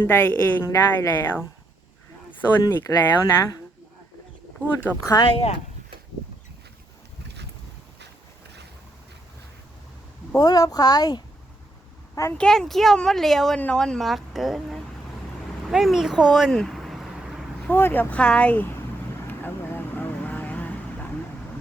บันไดเองได้แล้วซนอีกแล้วนะ พูดกับใครอะพูดกับใครมันแก้นเขี้ยวมัดเลียวมันนอนมักเกินนะ ไม่มีคน พูดกับใคร เอาไปเอาเอาไว้ฮะหลังผม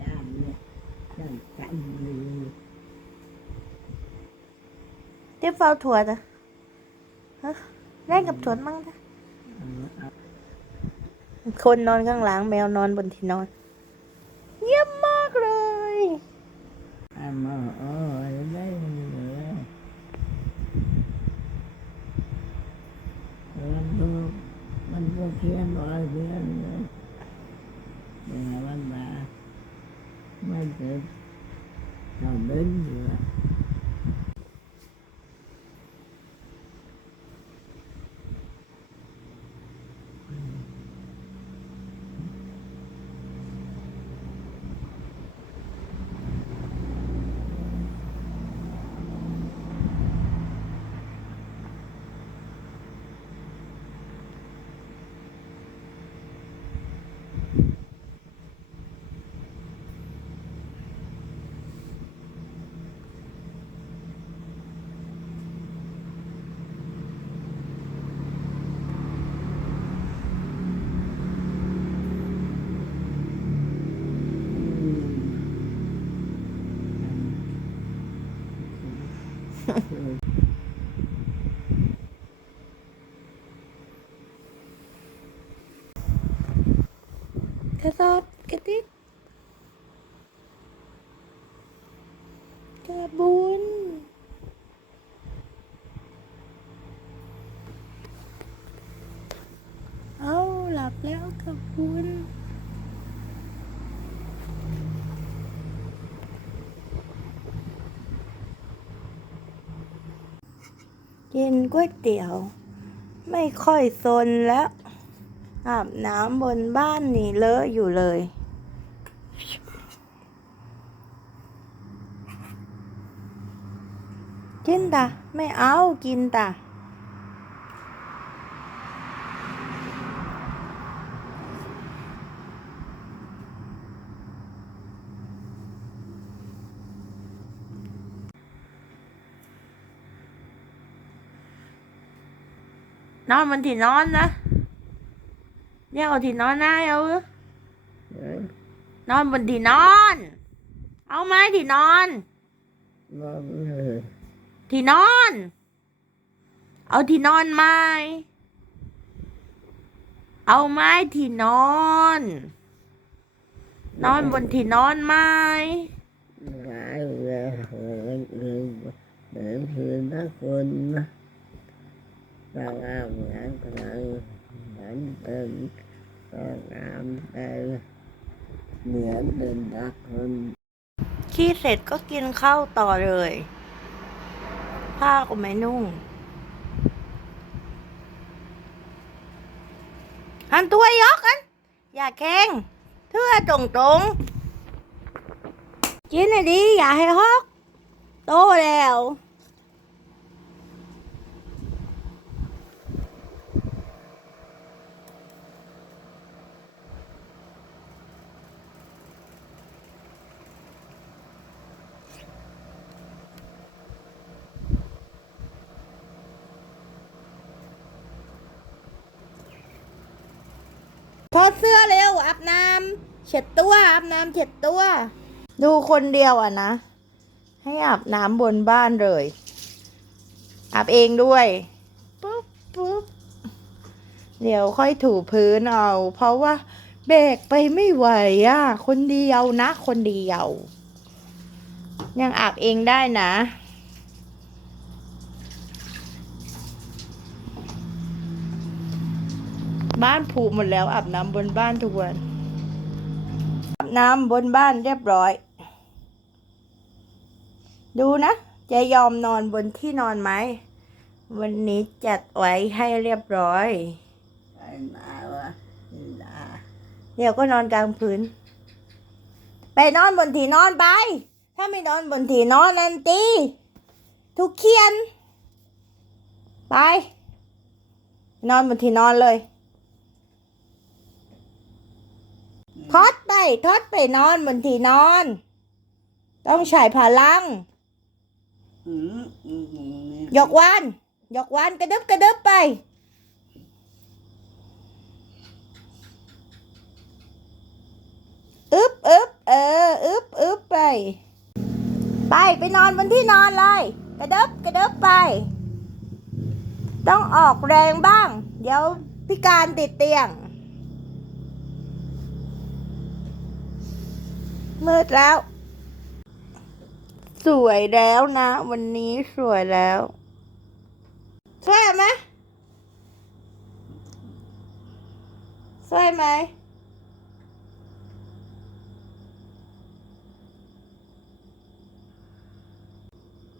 ย่านเนี่ยย่านกันเลย เตี้ยเฝ้าถั่วจ้ะฮะเล่นกับถั่วมั่งจ้ะคนนอนข้างหลังแมวนอนบนที่นอน เยี่ยมมากเลยเอามาเอาไว้ได้เลยมันดูมันดูเขียนไว้เขียนเลยเนี่ยมันมามันจะทำเป็นอยู่ กระสอบกระติกกระบุญเอาหลับแล้วกระบุญกินก๋วยเตี๋ยว ไม่ค่อยซนแล้ว อาบน้ำบนบ้านนี่เลอะอยู่เลย กินตาไม่เอากินตานอนบนที่นอนนะ เรียกเอาที่นอนนายเอาเอ้อเอ้ยนอนบนที่นอน เอาไหมที่นอนมาเลยที่นอน เอาที่นอนไหมเอาไหม้ที่นอน นอนบนที่นอนไหมหลายเลยเหินเหินเหินคืนนักคนนะบางอามงานกลางหันเป็น บางอามเป็นเหมือนเป็นนักคนขี้เสร็จก็กินข้าวต่อเลย ผ้าก็ไม่นุ่งหันตัวยกกัน อย่าแข่งเทื่อตรงตรงกินให้ดีอย่าให้ฮอก โตแล้ว ถอดเสื้อเร็วอาบน้ำเช็ดตัวอาบน้ำเช็ดตัว ดูคนเดียวอะนะ ให้อาบน้ำบนบ้านเลยอาบเองด้วยปุ๊บปุ๊บเดี๋ยวค่อยถูพื้นเอา เพราะว่าแบกไปไม่ไหวอะ คนเดียวนะ คนเดียว ยังอาบเองได้นะ บ้านผุหมดแล้วอาบน้ำบนบ้านทุกวันอาบน้ำบนบ้านเรียบร้อย ดูนะจะยอมนอนบนที่นอนไหม วันนี้จัดไว้ให้เรียบร้อยเดี๋ยวก็นอนกลางพื้น ไปนอนบนที่นอนไป ถ้าไม่นอนบนที่นอนนันตีทุกเขียน ไป นอนบนที่นอนเลย ทอดไปทอดไปนอนบนที่นอน ต้องใช้พลังยกวานยกวานกระดึบกระดึบไป อึบอึบเออ อึบอึบไป ไปไปนอนบนที่นอนเลย กระดึบกระดึบไป ต้องออกแรงบ้าง เดี๋ยวพิการติดเตียง มืดแล้ว สวยแล้วนะ วันนี้สวยแล้วสวยไหมสวยไหม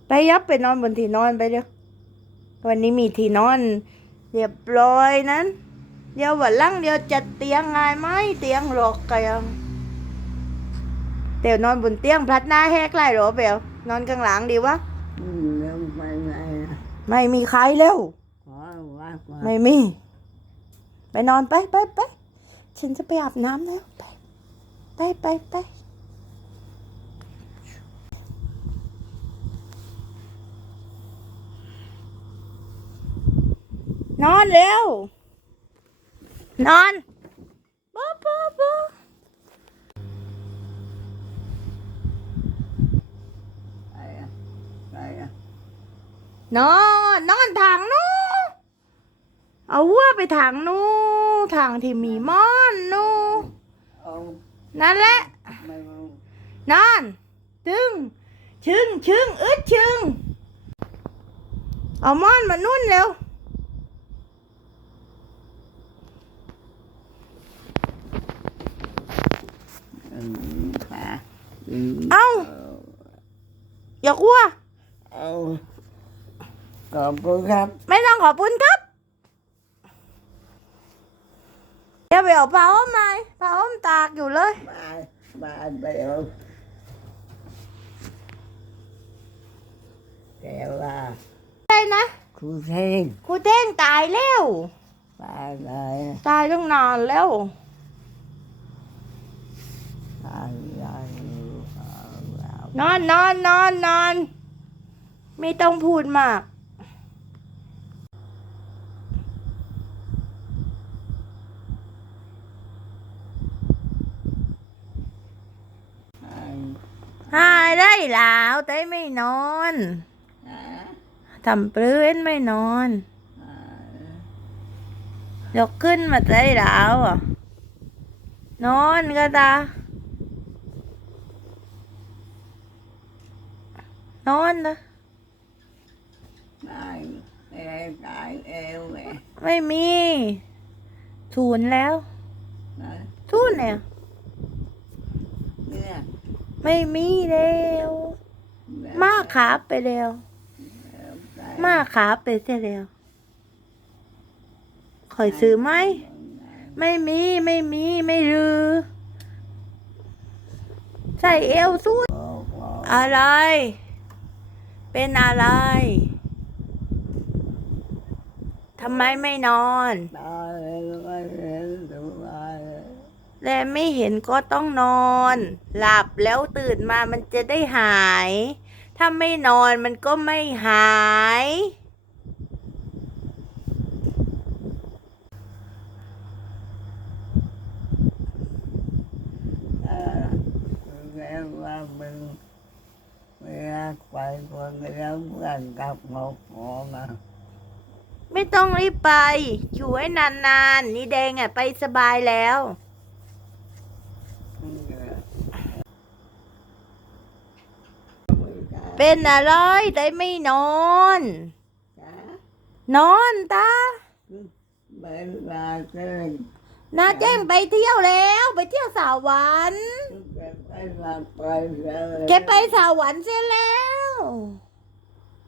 ไปยับไปนอนบนที่นอนไปเดี๋ยววันนี้มีที่นอน เรียบร้อยนั้น เดี๋ยววันลังเดี๋ยวจัดเตียงไงไหมเตียงหลอกกัน เดี๋ยวนอนบนเตียงพลัดหน้าแหกไล่หรอเปลวนอนกลางหลังดีวะอืมแล้วไปไหนนะไม่มีใครแล้ว ขอว่าว่าไม่มี ไปนอนไปไปไปฉันจะไปอาบน้ำแล้วไปไปไปไปนอนเร็วนอนบ๊อบบ๊อบบ๊อบ ไปอะไปอะ นอนนอนทางนู้นเอาวัวไปทางนู้นทางที่มีม่อนนู้นเอานั่นแหละไม่รู้นอนจึงชึงชึงอึดชึงเอาม่อนมานุ่นเร็วอืมค่ะอืมเอ้าอย่ากลัวเอา ขอบคุณครับ ไม่ต้องขอบคุณครับเดี๋ยวไปเอาผ้าอ้อมมาผ้าอ้อมตากอยู่เลยมามาเดี๋ยวแต่ว่าได้นะครูเทงครูเท่งตายแล้วไปไหนตายตั้งนานแล้วอะไรนอนนอนนอนนอนไม่ต้องพูดมาก หายได้แล้วแต่ไม่นอนทำปลื้นไม่นอนยกขึ้นมาได้แล้วอะนอนก็ตานอนนะตายเอวตายเอวเลยไม่มีทูนแล้วนะทูนเนี่ยเนี่ย ไม่มีแล้วมาขาไปแล้วมาขาไปเสียแล้วคอยซื้อไหมไม่มีไม่มีไม่รือ ใส่เอวสุดอะไร เป็นอะไรทำไมไม่นอน ตายก็เห็นตัวอะไร และไม่เห็นก็ต้องนอน หลับแล้วตื่นมามันจะได้หาย ถ้าไม่นอนมันก็ไม่หายแล้วว่ามึงเวลาไปคนแล้วเพื่อนกับหมอหมอมาไม่ต้องรีบไป อยู่ให้นานๆนี่แดงอะไปสบายแล้ว เป็นอะไรแต่ไม่นอน นอนตาเวลาเกินนาแจ้งไปเที่ยวแล้ว ไปเที่ยวสาวรรค์ไปหลับไปแล้วแกไปสาวรรค์เสียแล้ว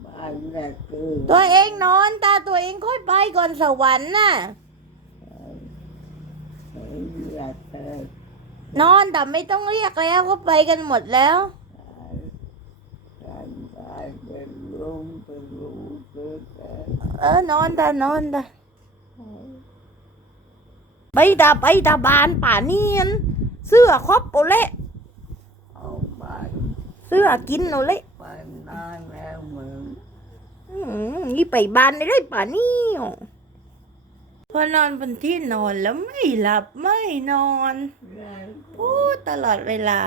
บ้านแรกคือตัวเองนอนตาตัวเองค่อยไปก่อนสวรรค์น่ะอยากเธอนอนแต่ไม่ต้องเรียกแล้วเขาไปกันหมดแล้ว การตายเป็นลุงเป็นลูกเป็นแต่ เออนอนแต่นอนแต่ไปตาไปตาบานป่าเนียน เสื้อครอบโอเละเสื้อกินโอเละนี่ไปบ้านได้เลยป่านี่พอนอนบนที่นอนแล้วไม่หลับไม่นอนพูดตลอดเวลา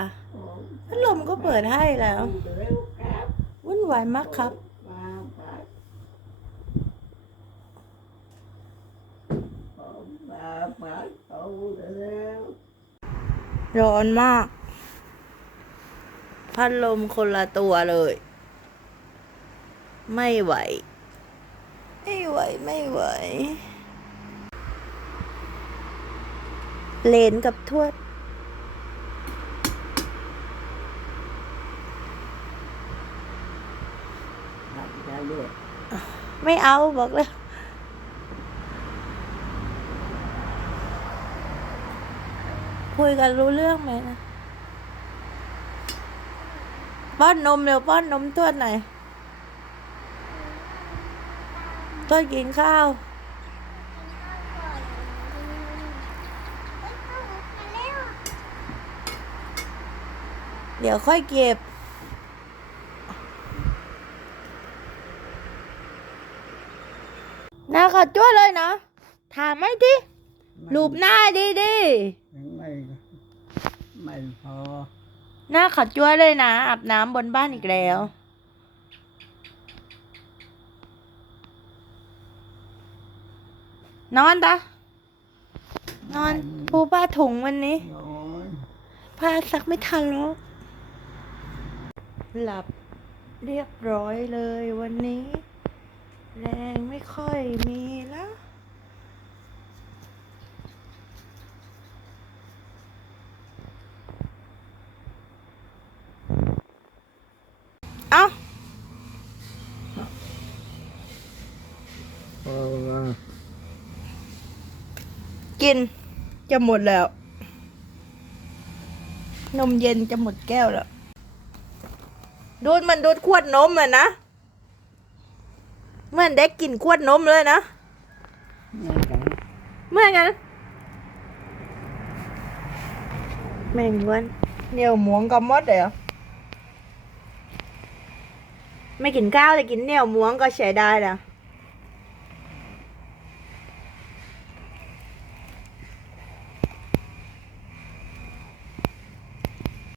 พัดลมก็เปิดให้แล้ววุ่นวายมากครับ มาไปผมมาไปเอาแล้ว ร้อนมาก พัดลมคนละตัวเลย ไม่ไหว ไม่ไหว ไม่ไหว เลนกับทวดทำได้ด้วยไม่เอาบอกเลย คุยกันรู้เรื่องไหมนะป้อนนมเร็วป้อนนมทวดหน่อยทวกินข้าวเดี๋ยวค่อยเก็บหน้าขดจ้วเลยนะ ถามไม่ดิรูปหน้าดีดิ ไม่พอ หน้าขัดจ้วเลยนะ อาบน้ำบนบ้านอีกแล้ว นอนตานอนปูผ้าถุงวันนี้นอนผ้าซักไม่ทันหรอกหลับเรียบร้อยเลยวันนี้ แรงไม่ค่อยมีแล้ว เอา พอมา กิน จะหมดแล้ว นมเย็นจะหมดแก้วแล้วดูดมันดูดขวดนมอะนะเหมื่อนเด็กกินขวดนมเลยนะไม่กันเหมื่อนกันแม่งวันเหนียวหมวงกับมดเลยเหรอไม่กินข้าวแต่กินเหนียวหมวงก็ใช้ได้แล้ว